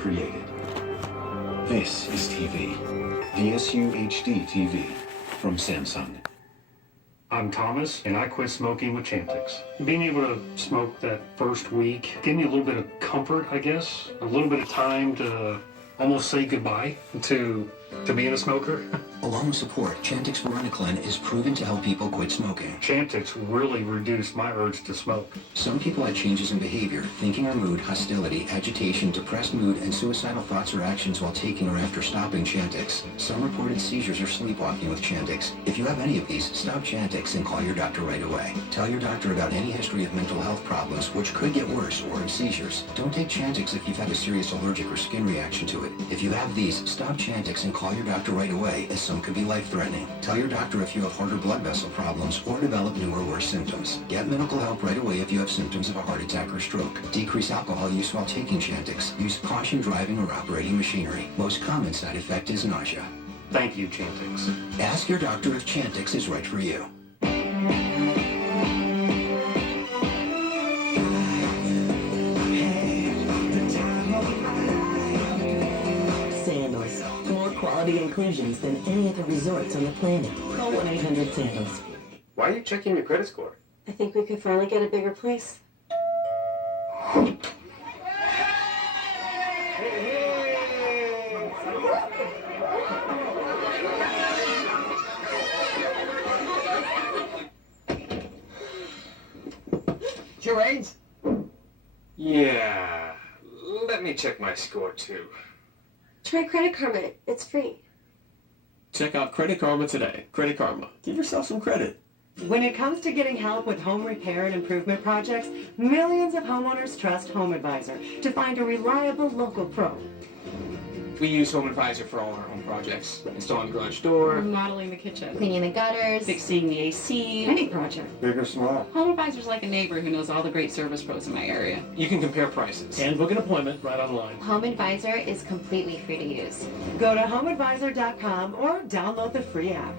created. This is TV. VSU HD TV from Samsung. I'm Thomas, and I quit smoking with Chantix. Being able to smoke that first week gave me a little bit of comfort, I guess. A little bit of time to almost say goodbye to being a smoker. Along with support, Chantix Varenicline is proven to help people quit smoking. Chantix really reduced my urge to smoke. Some people had changes in behavior, thinking or mood, hostility, agitation, depressed mood, and suicidal thoughts or actions while taking or after stopping Chantix. Some reported seizures or sleepwalking with Chantix. If you have any of these, stop Chantix and call your doctor right away. Tell your doctor about any history of mental health problems, which could get worse, or of seizures. Don't take Chantix if you've had a serious allergic or skin reaction to it. If you have these, stop Chantix and call your doctor right away, as some could be life-threatening. Tell your doctor if you have heart or blood vessel problems or develop new or worse symptoms. Get medical help right away if you have symptoms of a heart attack or stroke. Decrease alcohol use while taking Chantix. Use caution driving or operating machinery. Most common side effect is nausea. Thank you, Chantix. Ask your doctor if Chantix is right for you. Sandals. More quality inclusions than any other resorts on the planet. Call 1-800-SANDALS. Why are you checking your credit score? I think we could finally get a bigger place. Charades? Yeah. Let me check my score, too. Try Credit Karma. It's free. Check out Credit Karma today. Credit Karma. Give yourself some credit. When it comes to getting help with home repair and improvement projects, millions of homeowners trust Home Advisor to find a reliable local pro. We use Home Advisor for all our home projects. Installing garage door, remodeling the kitchen, cleaning the gutters, fixing the AC, any project. Big or small. Home Advisor's like a neighbor who knows all the great service pros in my area. you can compare prices. And book an appointment right online. Home Advisor is completely free to use. Go to homeadvisor.com or download the free app.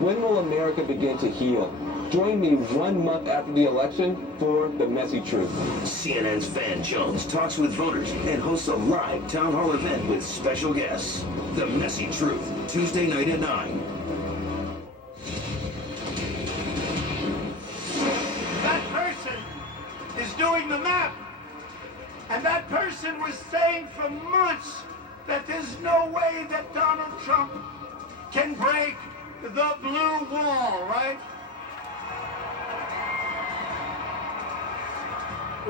When will America begin to heal? Join me 1 month after the election for The Messy Truth. CNN's Van Jones talks with voters and hosts a live town hall event with special guests. The Messy Truth, Tuesday night at 9. That person is doing the map. And that person was saying for months that there's no way that Donald Trump can break the blue wall, right?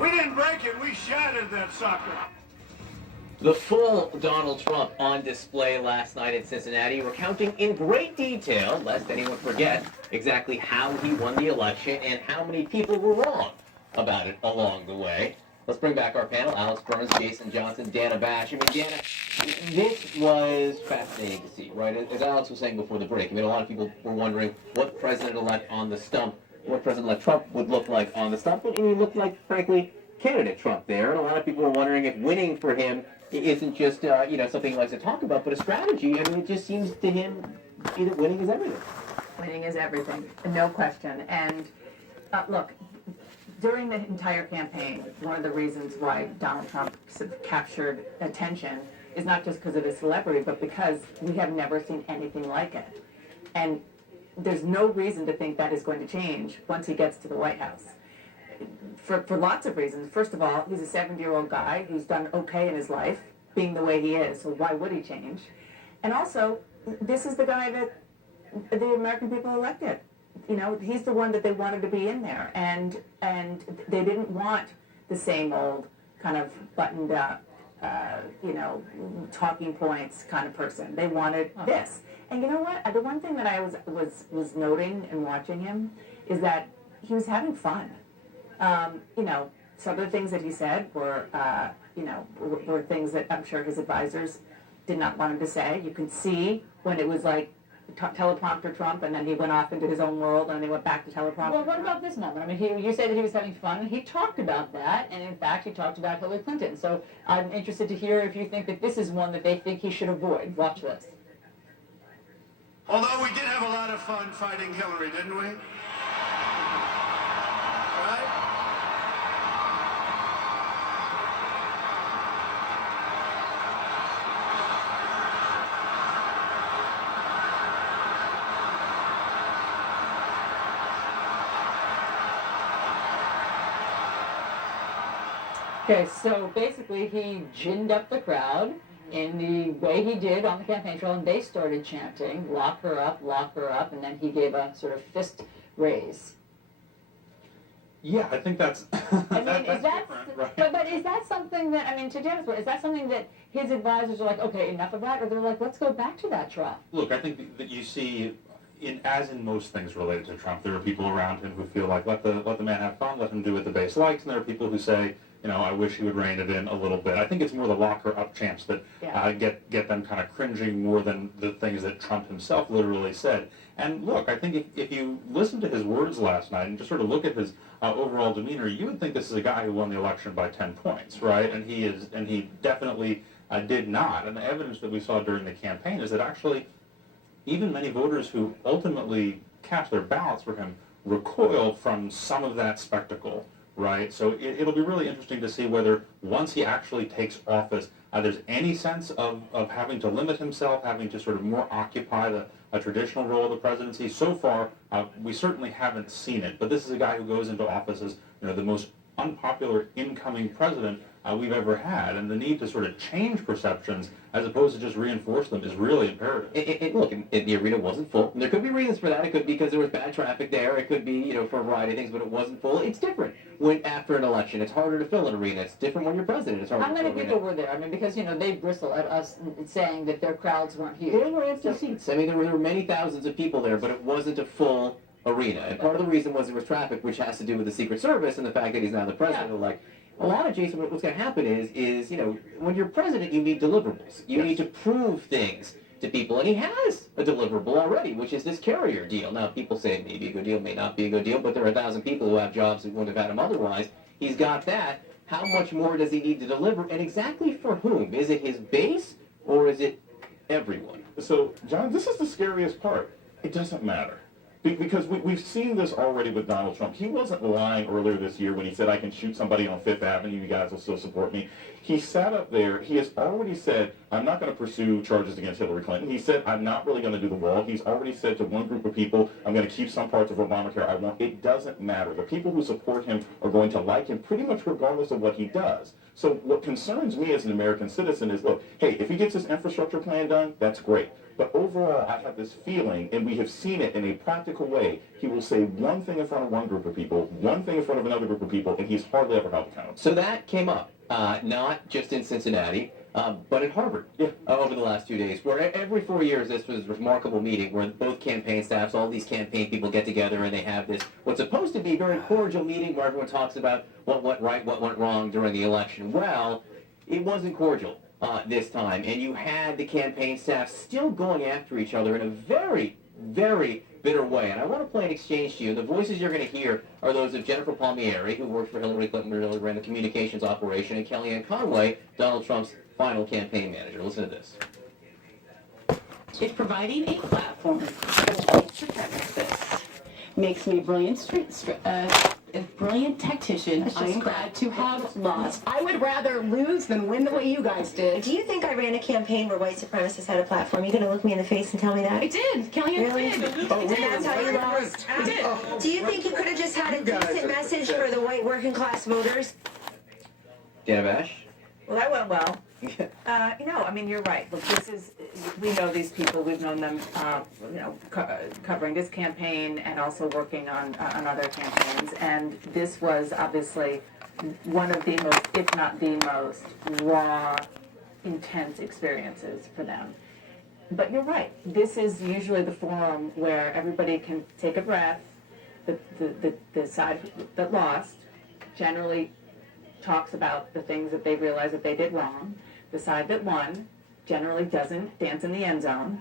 We didn't break it, we shattered that sucker. The full Donald Trump on display last night in Cincinnati, recounting in great detail, lest anyone forget, exactly how he won the election and how many people were wrong about it along the way. Let's bring back our panel, Alex Burns, Jason Johnson, Dana Bash. I mean, Dana, this was fascinating to see, right? As Alex was saying before the break, I mean, a lot of people were wondering what President-elect on the stump, what President-elect Trump would look like on the stump, and he looked like, frankly, candidate Trump there. And a lot of people were wondering if winning for him isn't just, something he likes to talk about, but a strategy. I mean, it just seems to him that winning is everything. Winning is everything, no question. And look, during the entire campaign, one of the reasons why Donald Trump captured attention is not just because of his celebrity, but because we have never seen anything like it. And there's no reason to think that is going to change once he gets to the White House. For lots of reasons. First of all, he's a 70-year-old guy who's done okay in his life, being the way he is, so why would he change? And also, this is the guy that the American people elected. You know, he's the one that they wanted to be in there, and they didn't want the same old kind of buttoned up, talking points kind of person. They wanted this. And you know what? The one thing that I was noting and watching him is that he was having fun. Some of the things that he said were things that I'm sure his advisors did not want him to say. You can see when it was like teleprompter Trump, and then he went off into his own world, and then he went back to teleprompter. Well, what about this moment? I mean, you say that he was having fun, and he talked about that, and in fact, he talked about Hillary Clinton. So I'm interested to hear if you think that this is one that they think he should avoid. Watch this. Although we did have a lot of fun fighting Hillary, didn't we? Right? Okay, so basically he ginned up the crowd in the way he did on the campaign trail, and they started chanting, lock her up, and then he gave a sort of fist raise. Yeah, I think that's. I mean, that's different, right? but is that something that, I mean, to Janet's point, is that something that his advisors are like, okay, enough of that, or they're like, let's go back to that trail? Look, I think that you see, as in most things related to Trump, there are people around him who feel like let the man have fun, let him do what the base likes, and there are people who say, you know, I wish he would rein it in a little bit. I think it's more the lock her up chants that get them kind of cringing more than the things that Trump himself literally said. And look, I think if you listen to his words last night and just sort of look at his overall demeanor, you would think this is a guy who won the election by 10 points, right? And he definitely did not. And the evidence that we saw during the campaign is that actually even many voters who ultimately cast their ballots for him recoil from some of that spectacle, right? So it'll be really interesting to see whether once he actually takes office, there's any sense of having to limit himself, having to sort of more occupy a traditional role of the presidency. So far, we certainly haven't seen it. But this is a guy who goes into office as, you know, the most unpopular incoming president we've ever had, and the need to sort of change perceptions as opposed to just reinforce them is really imperative. Look, the arena wasn't full. And there could be reasons for that. It could be because there was bad traffic there. It could be, you know, for a variety of things, but it wasn't full. It's different when after an election. It's harder to fill an arena. It's different when you're president. It's harder How to many fill an people arena. were there? I mean, because, you know, they bristle at us saying that their crowds weren't huge. There were empty seats. I mean, there were many thousands of people there, but it wasn't a full arena. And part of the reason was there was traffic, which has to do with the Secret Service and the fact that he's now the president. Like, a lot of, Jason, what's going to happen is, you know, when you're president, you need deliverables. You need to prove things to people, and he has a deliverable already, which is this carrier deal. Now, people say it may be a good deal, may not be a good deal, but there are 1,000 people who have jobs who wouldn't have had them otherwise. He's got that. How much more does he need to deliver, and exactly for whom? Is it his base, or is it everyone? So, John, this is the scariest part. It doesn't matter. Because we've seen this already with Donald Trump. He wasn't lying earlier this year when he said, I can shoot somebody on Fifth Avenue, you guys will still support me. He sat up there, he has already said, I'm not going to pursue charges against Hillary Clinton. He said, I'm not really going to do the wall. He's already said to one group of people, I'm going to keep some parts of Obamacare I want. It doesn't matter. The people who support him are going to like him pretty much regardless of what he does. So what concerns me as an American citizen is, look, hey, if he gets his infrastructure plan done, that's great. But overall, I have this feeling, and we have seen it in a practical way, he will say one thing in front of one group of people, one thing in front of another group of people, and he's hardly ever held accountable. So that came up, not just in Cincinnati, but at Harvard over the last 2 days, where every 4 years this was a remarkable meeting where both campaign staffs, all these campaign people get together and they have this, what's supposed to be a very cordial meeting where everyone talks about what went right, what went wrong during the election. Well, it wasn't cordial this time, and you had the campaign staff still going after each other in a very, very bitter way. And I want to play an exchange to you. The voices you're going to hear are those of Jennifer Palmieri, who worked for Hillary Clinton, really ran the communications operation, and Kellyanne Conway, Donald Trump's final campaign manager. Listen to this. It's providing a platform for supremacists. Makes me a brilliant tactician. I'm glad to have lost. I would rather lose than win the way you guys did. Do you think I ran a campaign where white supremacists had a platform? You gonna look me in the face and tell me that? I did. Kellyanne really? did. Oh, that's how you lost? I did. Do you think you could have just had a decent message for the white working class voters? Dana Bash? Well, that went well. You know, I mean, you're right. Look, we know these people. We've known them, you know, covering this campaign and also working on other campaigns. And this was obviously one of the most, if not the most, raw, intense experiences for them. But you're right. This is usually the forum where everybody can take a breath. The side that lost generally talks about the things that they realize that they did wrong. The side that won generally doesn't dance in the end zone,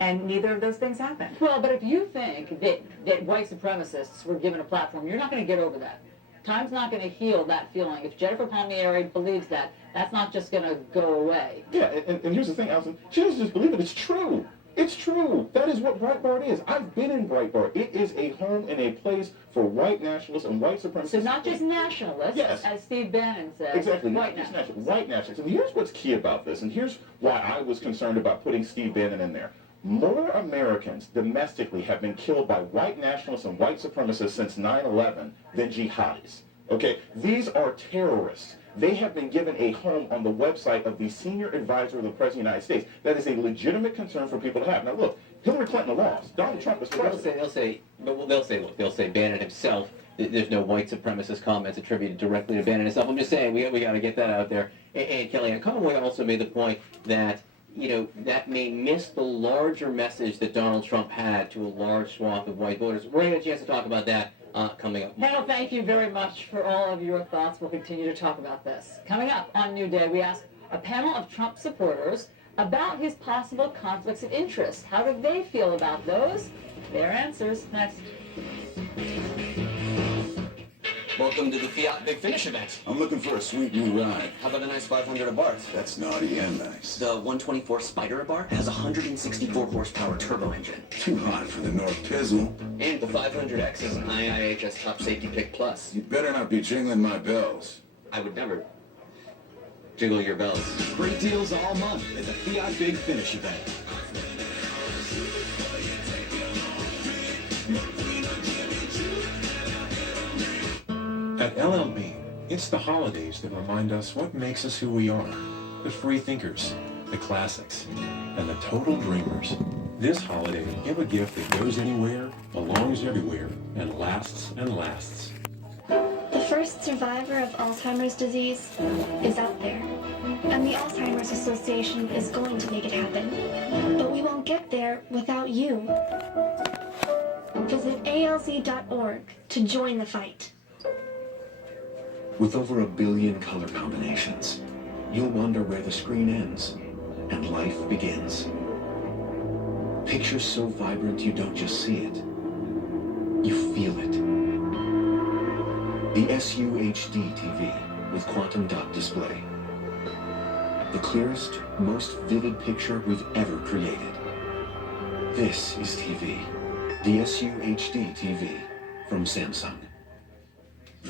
and neither of those things happened. Well, but if you think that white supremacists were given a platform, you're not going to get over that. Time's not going to heal that feeling. If Jennifer Palmieri believes that, that's not just going to go away. Yeah, and here's the thing, Allison. She doesn't just believe it. It's true. It's true. That is what Breitbart is. I've been in Breitbart. It is a home and a place for white nationalists and white supremacists. So not just nationalists, yes, as Steve Bannon said. Exactly, white not just nationalists. white nationalists. And here's what's key about this, and here's why I was concerned about putting Steve Bannon in there. More Americans domestically have been killed by white nationalists and white supremacists since 9/11 than jihadis. Okay? These are terrorists. They have been given a home on the website of the senior advisor of the President of the United States. That is a legitimate concern for people to have. Now look, Hillary Clinton lost. Donald Trump is president. They'll say Bannon himself. There's no white supremacist comments attributed directly to Bannon himself. I'm just saying we got to get that out there. And Kellyanne Conway also made the point that that may miss the larger message that Donald Trump had to a large swath of white voters. We're going to get a chance to talk about that coming up. Panel, thank you very much for all of your thoughts. We'll continue to talk about this. Coming up on New Day, we asked a panel of Trump supporters about his possible conflicts of interest. How do they feel about those? Their answers next. Welcome to the Fiat Big Finish event. I'm looking for a sweet new ride. How about a nice 500 Abarth? That's naughty and nice. The 124 Spider Abarth has a 164 horsepower turbo engine. Too hot for the North Pizzle. And the 500X is an IIHS Top Safety Pick Plus. You better not be jingling my bells. I would never jiggle your bells. Great deals all month at the Fiat Big Finish event. At LLB, it's the holidays that remind us what makes us who we are. The free thinkers, the classics, and the total dreamers. This holiday, give a gift that goes anywhere, belongs everywhere, and lasts and lasts. The first survivor of Alzheimer's disease is out there, and the Alzheimer's Association is going to make it happen. But we won't get there without you. Visit alz.org to join the fight. With over 1 billion color combinations, you'll wonder where the screen ends and life begins. Pictures so vibrant you don't just see it, you feel it. The SUHD TV with quantum dot display. The clearest, most vivid picture we've ever created. This is TV. The SUHD TV from Samsung.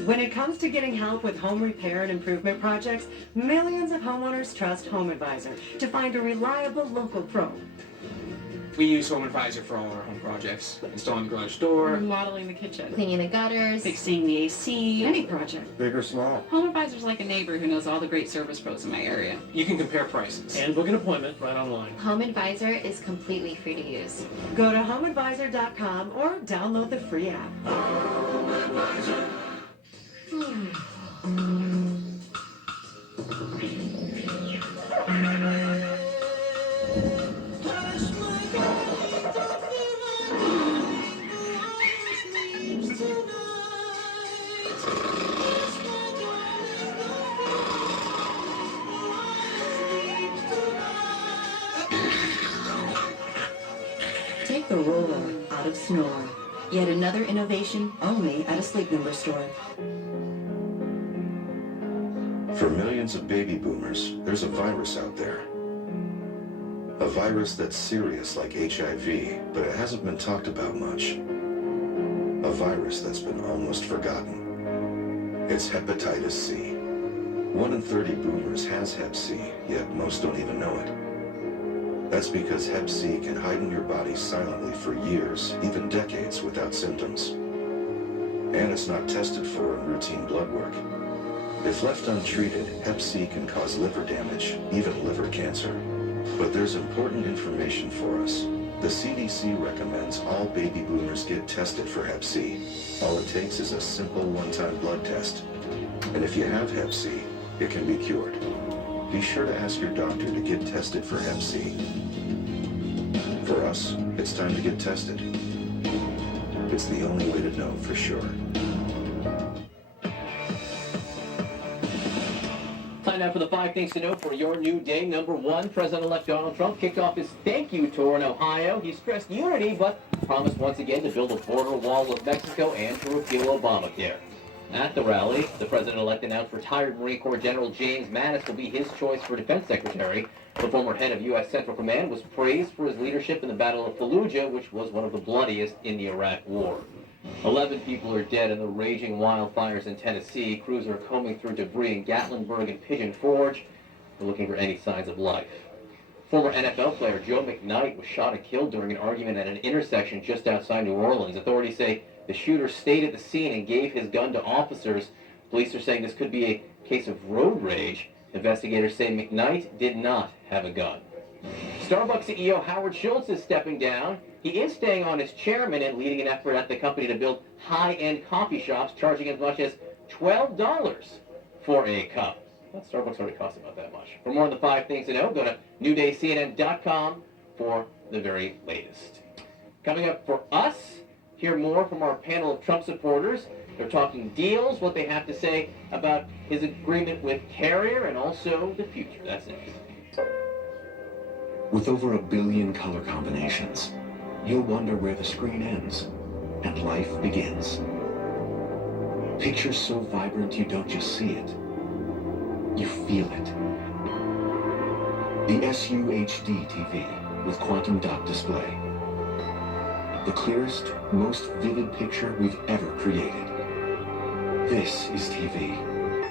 When it comes to getting help with home repair and improvement projects, millions of homeowners trust HomeAdvisor to find a reliable local pro. We use HomeAdvisor for all our home projects. Installing the garage door. Remodeling the kitchen. Cleaning the gutters. Fixing the AC. Any project. Big or small. HomeAdvisor's like a neighbor who knows all the great service pros in my area. You can compare prices. And book an appointment right online. HomeAdvisor is completely free to use. Go to HomeAdvisor.com or download the free app. HomeAdvisor. Take the roller out of Snore. Yet another innovation only at a Sleep Number store. For millions of baby boomers, there's a virus out there. A virus that's serious like HIV, but it hasn't been talked about much. A virus that's been almost forgotten. It's hepatitis C. 1 in 30 boomers has Hep C, yet most don't even know it. That's because Hep C can hide in your body silently for years, even decades, without symptoms. And it's not tested for in routine blood work. If left untreated, Hep C can cause liver damage, even liver cancer. But there's important information for us. The CDC recommends all baby boomers get tested for Hep C. All it takes is a simple one-time blood test. And if you have Hep C, it can be cured. Be sure to ask your doctor to get tested for Hep C. For us, it's time to get tested. It's the only way to know for sure. Time now for the 5 things to know for your new day. Number 1, President-elect Donald Trump kicked off his thank you tour in Ohio. He stressed unity, but promised once again to build a border wall with Mexico and to repeal Obamacare. At the rally, the president-elect announced retired Marine Corps General James Mattis will be his choice for defense secretary. The former head of U.S. Central Command was praised for his leadership in the Battle of Fallujah, which was one of the bloodiest in the Iraq War. 11 people are dead in the raging wildfires in Tennessee. Crews are combing through debris in Gatlinburg and Pigeon Forge. They're looking for any signs of life. Former NFL player Joe McKnight was shot and killed during an argument at an intersection just outside New Orleans. Authorities say the shooter stayed at the scene and gave his gun to officers. Police are saying this could be a case of road rage. Investigators say McKnight did not have a gun. Starbucks CEO Howard Schultz is stepping down. He is staying on as chairman and leading an effort at the company to build high-end coffee shops, charging as much as $12 for a cup. Well, Starbucks already costs about that much. For more on the 5 things to know, go to newdaycnn.com for the very latest. Coming up for us, hear more from our panel of Trump supporters. They're talking deals, what they have to say about his agreement with Carrier, and also the future. That's next. With over 1 billion color combinations, you'll wonder where the screen ends and life begins. Pictures so vibrant you don't just see it, you feel it. The SUHD TV with quantum dot display. The clearest, most vivid picture we've ever created. This is TV.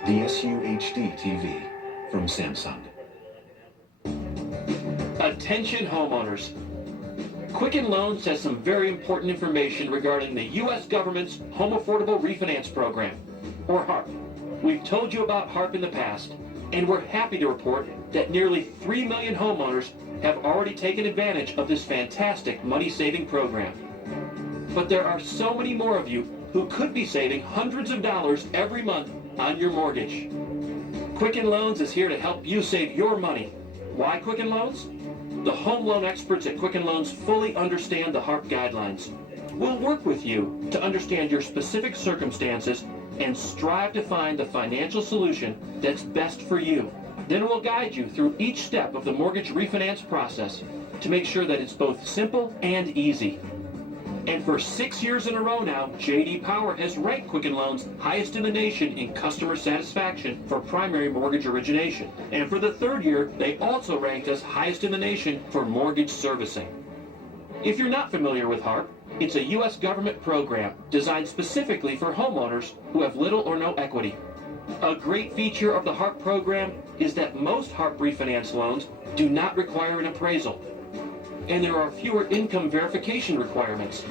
The SUHD TV from Samsung. Attention homeowners. Quicken Loans has some very important information regarding the U.S. government's Home Affordable Refinance Program, or HARP. We've told you about HARP in the past, and we're happy to report that nearly 3 million homeowners have already taken advantage of this fantastic money-saving program. But there are so many more of you who could be saving hundreds of dollars every month on your mortgage. Quicken Loans is here to help you save your money. Why Quicken Loans? The home loan experts at Quicken Loans fully understand the HARP guidelines. We'll work with you to understand your specific circumstances and strive to find the financial solution that's best for you. Then we'll guide you through each step of the mortgage refinance process to make sure that it's both simple and easy. And for 6 years in a row now, J.D. Power has ranked Quicken Loans highest in the nation in customer satisfaction for primary mortgage origination. And for the 3rd year, they also ranked us highest in the nation for mortgage servicing. If you're not familiar with HARP, it's a U.S. government program designed specifically for homeowners who have little or no equity. A great feature of the HARP program is that most HARP refinance loans do not require an appraisal, and there are fewer income verification requirements.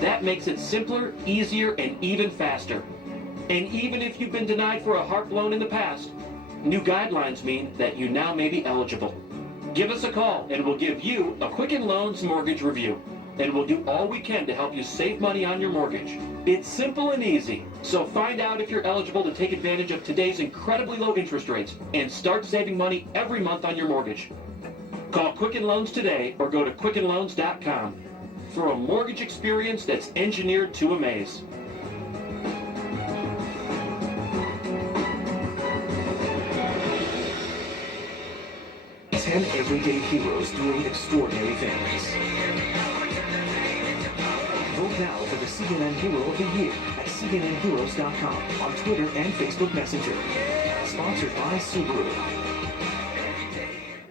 That makes it simpler, easier, and even faster. And even if you've been denied for a HARP loan in the past, new guidelines mean that you now may be eligible. Give us a call and we'll give you a Quicken Loans mortgage review. And we'll do all we can to help you save money on your mortgage. It's simple and easy. So find out if you're eligible to take advantage of today's incredibly low interest rates and start saving money every month on your mortgage. Call Quicken Loans today or go to quickenloans.com for a mortgage experience that's engineered to amaze. 10 everyday heroes doing extraordinary things. Vote now for the CNN Hero of the Year at CNNHeroes.com on Twitter and Facebook Messenger. Sponsored by Subaru.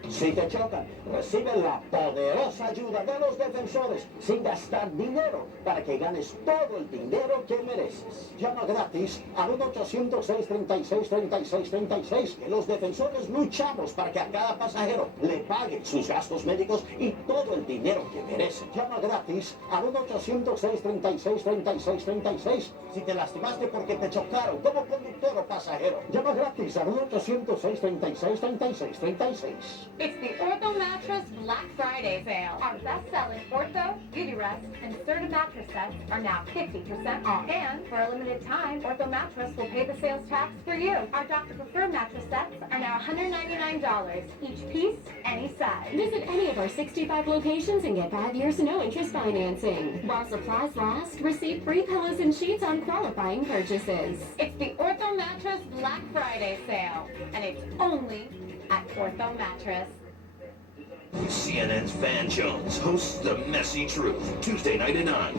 Si te chocan, recibe la poderosa ayuda de los defensores sin gastar dinero para que ganes todo el dinero que mereces. Llama gratis al 1-800-636-3636, que los defensores luchamos para que a cada pasajero le paguen sus gastos médicos y todo el dinero que merece. Llama gratis al 1-800-636-3636. Si te lastimaste porque te chocaron como conductor o pasajero, llama gratis al 1-800-636-3636. It's the Ortho Mattress Black Friday sale. Our best-selling Ortho, Beautyrest, and Serta mattress sets are now 50% off. And for a limited time, Ortho Mattress will pay the sales tax for you. Our Dr. Preferred mattress sets are now $199, each piece, any size. Visit any of our 65 locations and get 5 years no-interest financing. While supplies last, receive free pillows and sheets on qualifying purchases. It's the Ortho Mattress Black Friday sale, and it's only at Ortho Mattress. CNN's Van Jones hosts The Messy Truth, Tuesday night at 9.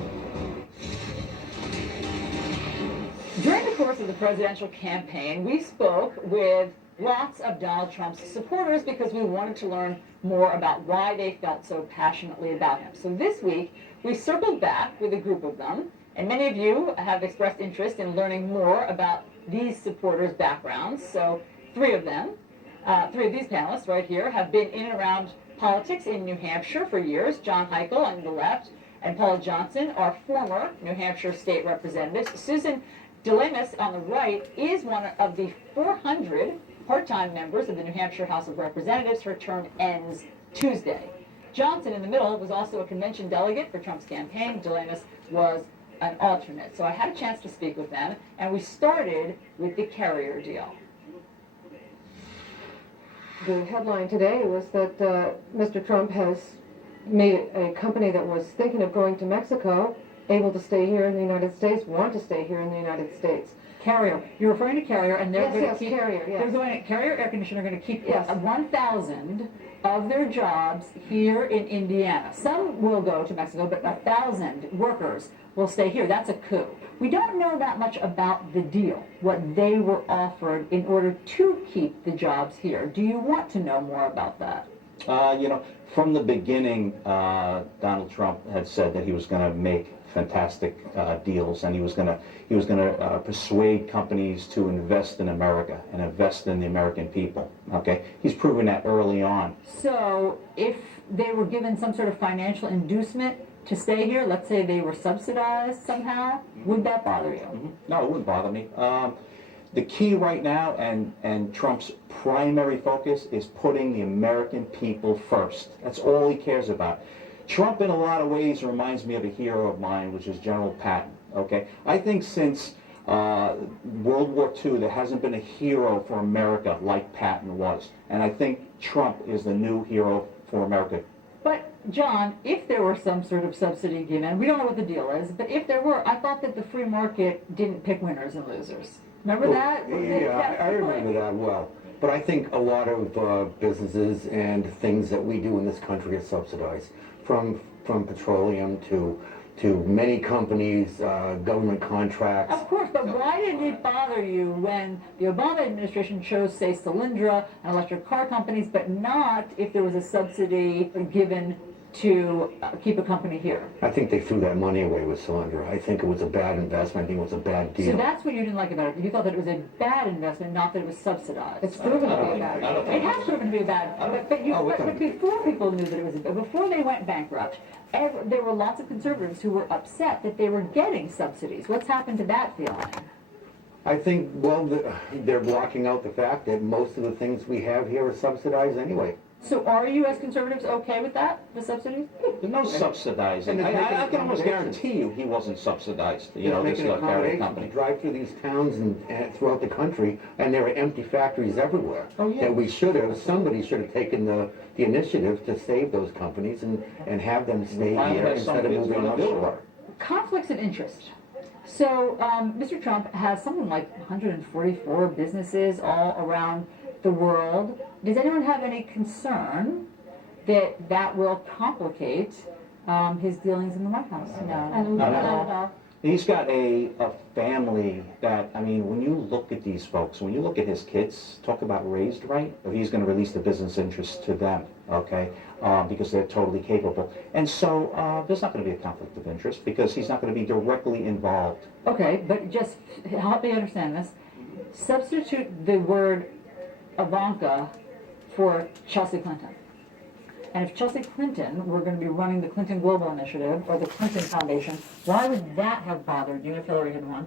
During the course of the presidential campaign, we spoke with lots of Donald Trump's supporters because we wanted to learn more about why they felt so passionately about him. So this week, we circled back with a group of them, and many of you have expressed interest in learning more about these supporters' backgrounds. So three of these panelists right here have been in and around politics in New Hampshire for years. John Heichel on the left and Paula Johnson are former New Hampshire state representatives. Susan, DeLamis on the right is one of the 400 part-time members of the New Hampshire House of Representatives. Her term ends Tuesday. Johnson in the middle was also a convention delegate for Trump's campaign. DeLamis was an alternate. So I had a chance to speak with them, and we started with the Carrier deal. The headline today was that Mr. Trump has made a company that was thinking of going to Mexico able to stay here in the United States, want to stay here in the United States. Carrier. You're referring to Carrier, and they're going to keep Carrier, yes. They're going. Carrier Air Conditioning are going to keep 1,000 of their jobs here in Indiana. Some will go to Mexico, but 1,000 workers will stay here. That's a coup. We don't know that much about the deal, what they were offered in order to keep the jobs here. Do you want to know more about that? From the beginning, Donald Trump had said that he was going to make fantastic deals, and he was going to persuade companies to invest in America and invest in the American people. Okay, he's proven that early on. So, if they were given some sort of financial inducement to stay here, let's say they were subsidized somehow, would that bother you? Mm-hmm. No, it wouldn't bother me. The key right now, and Trump's primary focus, is putting the American people first. That's all he cares about. Trump, in a lot of ways, reminds me of a hero of mine, which is General Patton. Okay, I think since World War II, there hasn't been a hero for America like Patton was, and I think Trump is the new hero for America. But, John, if there were some sort of subsidy given, we don't know what the deal is, but if there were, I thought that the free market didn't pick winners and losers. Remember that? Yeah, I remember that well. But I think a lot of businesses and things that we do in this country are subsidized, from petroleum to many companies, government contracts. Of course, but why did it bother you when the Obama administration chose, say, Solyndra and electric car companies, but not if there was a subsidy given to keep a company here? I think they threw that money away with Solyndra. I think it was a bad investment. I think it was a bad deal. So that's what you didn't like about it. You thought that it was a bad investment, not that it was subsidized. It's proven to be a bad investment. It has proven to be a bad. But before people knew that it was, before they went bankrupt, there were lots of conservatives who were upset that they were getting subsidies. What's happened to that feeling? I think, well, they're blocking out the fact that most of the things we have here are subsidized anyway. So are you, as conservatives, okay with that, the subsidies? There's no subsidizing. I can almost guarantee you he wasn't subsidized, this Carrier company. Drive through these towns and throughout the country, and there are empty factories everywhere. Oh, yeah. That somebody should have taken the initiative to save those companies and have them stay here instead of moving offshore. Conflicts of interest. So Mr. Trump has something like 144 businesses all around the world. Does anyone have any concern that that will complicate his dealings in the White House? No, not at all. He's got a family that, I mean, when you look at these folks, when you look at his kids, talk about raised right, he's going to release the business interests to them, okay, because they're totally capable. And so there's not going to be a conflict of interest because he's not going to be directly involved. Okay, but just help me understand this. Substitute the word Ivanka for Chelsea Clinton. And if Chelsea Clinton were going to be running the Clinton Global Initiative or the Clinton Foundation, why would that have bothered you if Hillary had won?